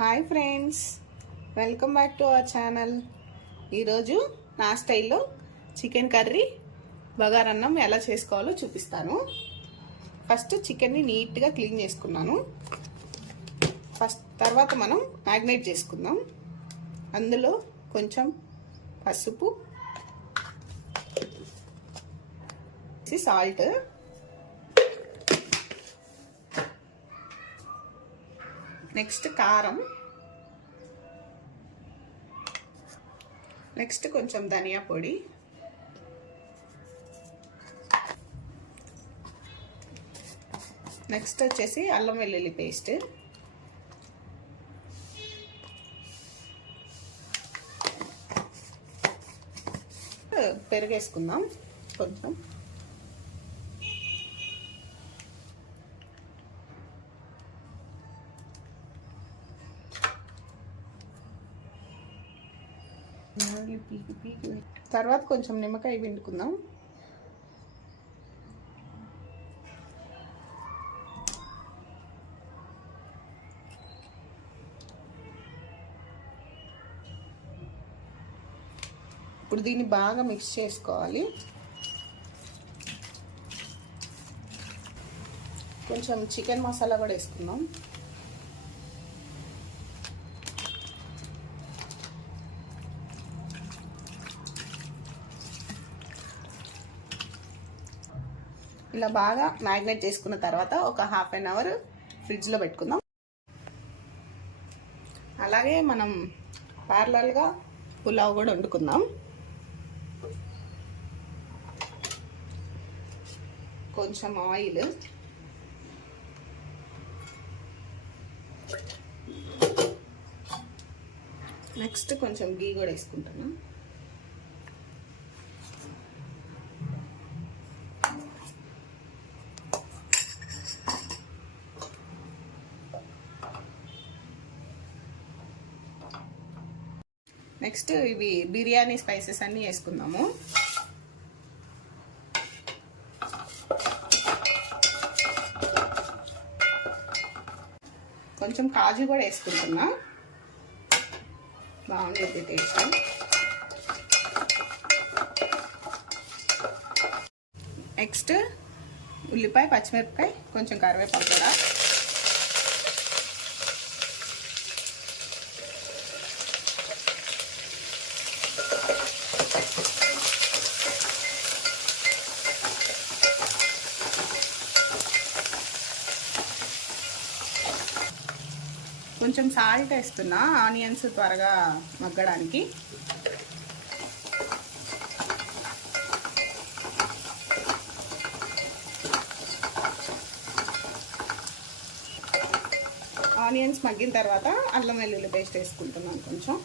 Hi friends, welcome back to our channel. ఈరోజు నా స్టైల్లో చికెన్ కర్రీ బగారన్నం ఎలా చేసుకోవాలో చూపిస్తాను. ఫస్ట్ చికెన్ని నీట్గా క్లీన్ చేసుకున్నాను. తర్వాత మనం మ్యాగ్నేట్ చేసుకుందాం. అందులో కొంచెం పసుపు, సాల్ట్, నెక్స్ట్ కారం, నెక్స్ట్ కొంచెం ధనియా పొడి, నెక్స్ట్ వచ్చేసి అల్లం వెల్లుల్లి పేస్ట్, పెరుగేసుకుందాం కొంచెం, తర్వాత కొంచెం నిమ్మకాయ పిండుకుందాం. ఇప్పుడు దీన్ని బాగా మిక్స్ చేసుకోవాలి. కొంచెం చికెన్ మసాలా కూడా వేసుకుందాం. ఇలా బాగా మ్యాగ్నేట్ చేసుకున్న తర్వాత ఒక హాఫ్ అన్ అవర్ ఫ్రిడ్జ్లో పెట్టుకుందాం. అలాగే మనం ప్యారలల్గా పులావ్ కూడా వండుకుందాం. కొంచెం ఆయిల్, నెక్స్ట్ కొంచెం గీ కూడా వేసుకుంటాను. నెక్స్ట్ ఇవి బిర్యానీ స్పైసెస్ అన్నీ వేసుకుందాము. కొంచెం కాజు కూడా వేసుకుంటున్నా, బాగుంటుంది టేస్ట్. నెక్స్ట్ ఉల్లిపాయ, పచ్చిమిరపకాయ, కొంచెం కరివేపాకు కూడా. కొంచెం సాల్ట్ వేస్తున్నా, ఆనియన్స్ త్వరగా మగ్గడానికి. ఆనియన్స్ మగ్గిన తర్వాత అల్లం వెల్లుల్లి పేస్ట్ వేసుకుంటున్నాను కొంచెం.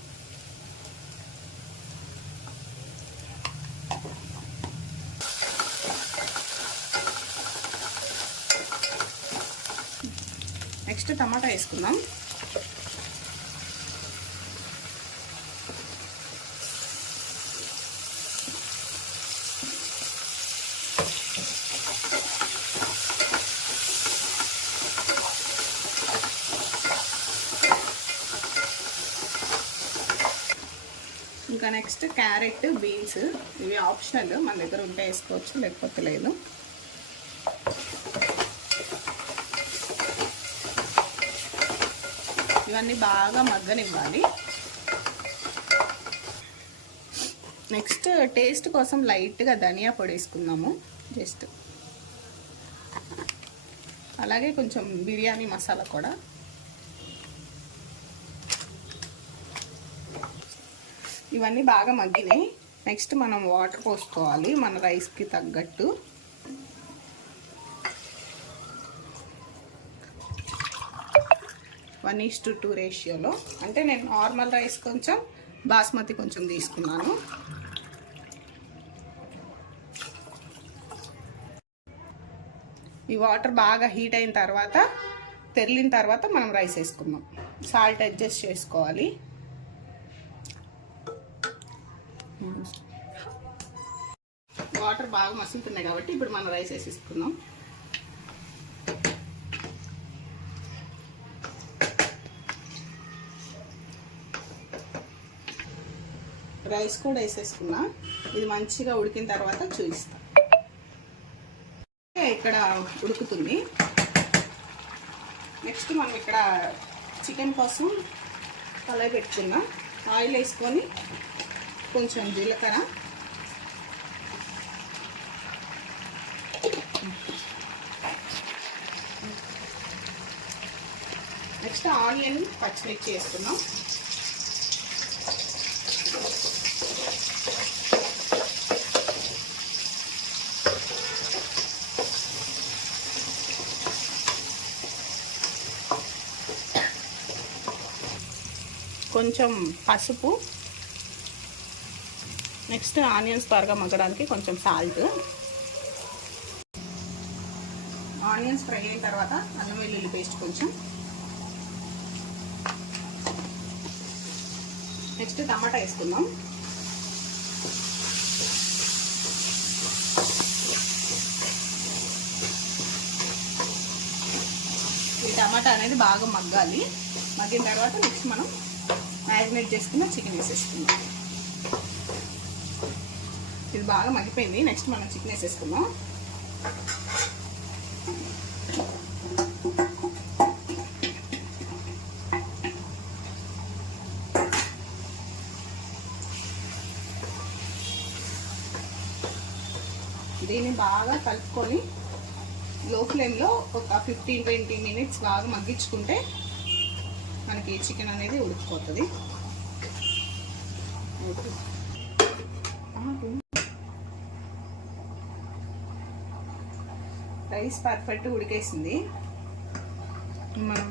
నెక్స్ట్ టమాటా వేసుకుందాం. ఇంకా నెక్స్ట్ క్యారెట్, బీన్స్, ఇవి ఆప్షనల్, మన దగ్గర ఉంటే వేసుకోవచ్చు, లేకపోతే లేదు. ఇవన్నీ బాగా మగ్గనివ్వాలి. నెక్స్ట్ టేస్ట్ కోసం లైట్గా ధనియా పొడి వేసుకుందాము జస్ట్. అలాగే కొంచెం బిర్యానీ మసాలా కూడా. ఇవన్నీ బాగా మగ్గినాయి. నెక్స్ట్ మనం వాటర్ పోసుకోవాలి మన రైస్కి తగ్గట్టు. వన్ ఈస్ టు 2 రేషియోలో. అంటే నేను నార్మల్ రైస్ కొంచెం, బాస్మతి కొంచెం తీసుకున్నాను. ఈ వాటర్ బాగా హీట్ అయిన తర్వాత, తెరిలిన తర్వాత మనం రైస్ వేసుకుందాం. సాల్ట్ అడ్జస్ట్ చేసుకోవాలి. వాటర్ బాగా మసులుతున్నాయి కాబట్టి ఇప్పుడు మనం రైస్ వేసేసుకుందాం. రైస్ కూడా వేసేసుకున్నా. ఇది మంచిగా ఉడికిన తర్వాత చూపిస్తా. ఇక్కడ ఉడుకుతుంది. నెక్స్ట్ మనం ఇక్కడ చికెన్ కోసం కళాయి పెట్టుకున్నా. ఆయిల్ వేసుకొని కొంచెం జీలకర్ర, నెక్స్ట్ ఆనియన్, పచ్చిమిర్చి వేస్తున్నాం. కొంచెం పసుపు, నెక్స్ట్ ఆనియన్స్ త్వరగా మగ్గడానికి కొంచెం సాల్ట్. ఆనియన్స్ ఫ్రై అయిన తర్వాత అల్లం వెల్లుల్లి పేస్ట్ కొంచెం, నెక్స్ట్ టమాటా వేసుకుందాం. ఈ టమాటా అనేది బాగా మగ్గాలి. మగ్గిన తర్వాత నెక్స్ట్ మనం మ్యారినేట్ చేసుకున్న చికెన్ వేసేసుకుందాం. ఇది బాగా మగ్గిపోయింది. నెక్స్ట్ మనం చికెన్ వేసేసుకుందాం. దీన్ని బాగా కలుపుకొని లో ఫ్లేమ్లో ఒక 15-20 మినిట్స్ బాగా మగ్గించుకుంటే మనకి చికెన్ అనేది ఉడికిపోతుంది. రైస్ పర్ఫెక్ట్ ఉడికేసింది. మనం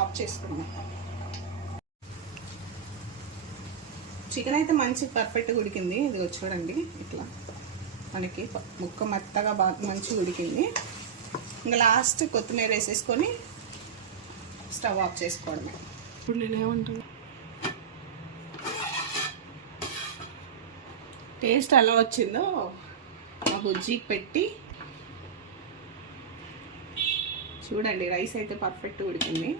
ఆఫ్ చేసుకుందాం. చికెన్ అయితే మంచి పర్ఫెక్ట్గా ఉడికింది. ఇది చూడండి, ఇట్లా మనకి ముక్క మెత్తగా బాగా మంచిగా ఉడికింది. ఇంకా లాస్ట్ కొత్తిమీర వేసేసుకొని స్టవ్ ఆఫ్ చేసుకోవడమే. ఇప్పుడు నేనేమంటాను, టేస్ట్ ఎలా వచ్చిందో మా బుజ్జికి పెట్టి చూడండి. రైస్ అయితే పర్ఫెక్ట్ ఉడికింది.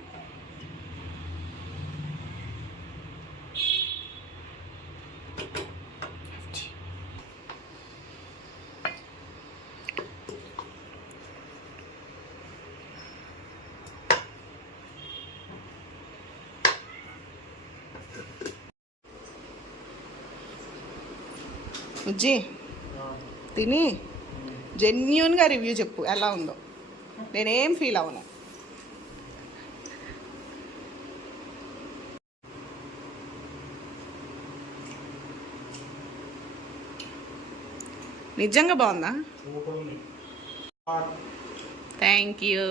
బుజ్జి తిని జెన్యూన్గా రివ్యూ చెప్పు, ఎలా ఉందో. నేనేం ఫీల్ అవ్వను. నిజంగా బాగుందా? Thank you.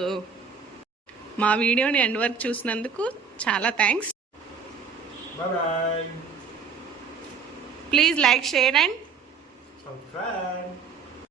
మా వీడియోని ఎండ్ వరకు చూసినందుకు చాలా thanks. Bye-bye. Please like, share and Subscribe.